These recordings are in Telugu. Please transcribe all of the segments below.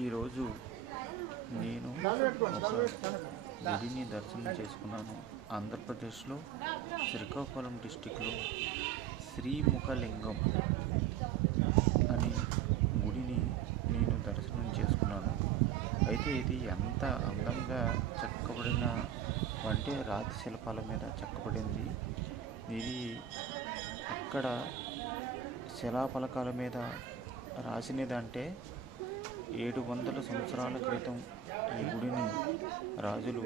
ఈరోజు నేను గుడిని దర్శనం చేసుకున్నాను. ఆంధ్రప్రదేశ్లో శ్రీకాకుళం డిస్టిక్లో శ్రీముఖలింగం అనే గుడిని నేను దర్శనం చేసుకున్నాను. అయితే ఇది ఎంత అందంగా చెక్కబడిన అంటే రాతి శిల్పాల మీద చెక్కబడింది. ఇది ఇక్కడ శిలాఫలకాల మీద రాసినదంటే ఏడు వందల సంవత్సరాల క్రితం ఈ గుడిని రాజులు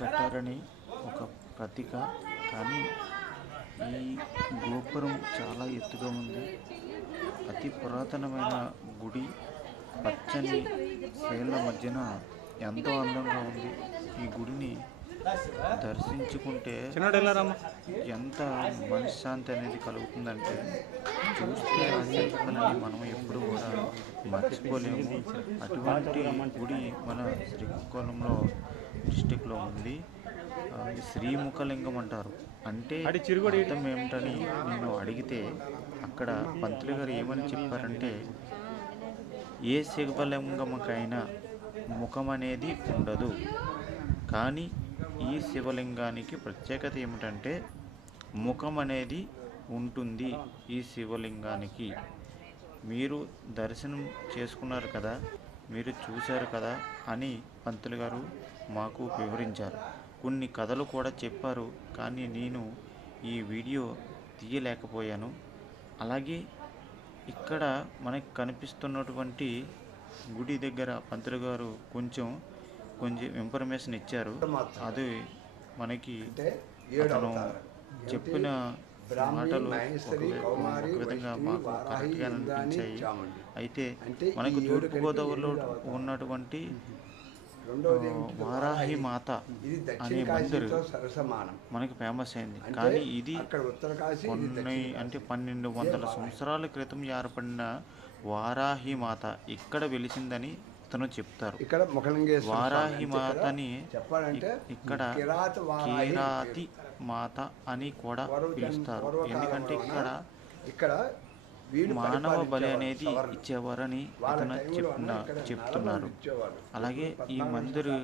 కట్టారని ఒక ప్రతీక. కానీ ఈ గోపురం చాలా ఎత్తుగా ఉంది. అతి పురాతనమైన గుడి పచ్చని శైల మధ్యన ఎంతో అందంగా ఉంది. దర్శించుకుంటే ఎంత మనశ్శాంతి అనేది కలుగుతుందంటే చూస్తే శిల్పాలని మనం ఎప్పుడు కూడా మర్చిపోలేము. అటువంటి గుడి మన శ్రీకాకుళంలో డిస్టిక్లో ఉంది. శ్రీముఖలింగం అంటారు. అంటే అర్థం ఏమిటని నేను అడిగితే అక్కడ పంతులు గారు ఏమని చెప్పారంటే ఏ శివలింగముకైనా ముఖం అనేది ఉండదు. కానీ ఈ శివలింగానికి ప్రత్యేకత ఏమిటంటే ముఖం అనేది ఉంటుంది ఈ శివలింగానికి. మీరు దర్శనం చేసుకున్నారు కదా మీరు చూశారు కదా అని పంతులు గారు మాకు వివరించారు. కొన్ని కథలు కూడా చెప్పారు కానీ నేను ఈ వీడియో తీయలేకపోయాను. అలాగే ఇక్కడ మనకి కనిపిస్తున్నటువంటి గుడి దగ్గర పంతులు గారు కొంచెం కొంచెం ఇన్ఫర్మేషన్ ఇచ్చారు అది మనకి అతను. చెప్పిన మాటలు ఒక విధంగా మాకు కరెక్ట్గా అనిపించాయి. అయితే మనకు తూర్పుగోదావరిలో. ఉన్నటువంటి? వారాహి మాత అనే మందిర్ మనకి ఫేమస్ అయింది కానీ ఇది కొన్ని. అంటే పన్నెండు వందల సంవత్సరాల క్రితం ఏర్పడిన వారాహి మాత ఇక్కడ వెలిసిందని అతను చెప్తారు. ఇక్కడ వారాహి మాతని ఇక్కడ కిరాత మాత అని కూడా పిలుస్తారు. ఎందుకంటే ఇక్కడ ఇక్కడ మానవ బలి అనేది. ఇచ్చేవారని అతను చెప్తున్న చెప్తున్నారు. అలాగే ఈ మందిరు.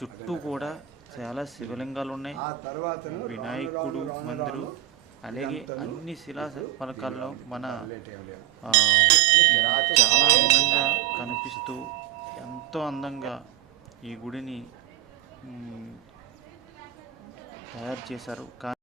చుట్టూ కూడా చాలా శివలింగాలు ఉన్నాయి. వినాయకుడు మందిరు అలాగే అన్ని శిలా ఫలకాల్లో మన చాలా అందంగా కనిపిస్తూ ఎంతో అందంగా ఈ గుడిని తయారు చేశారు. కానీ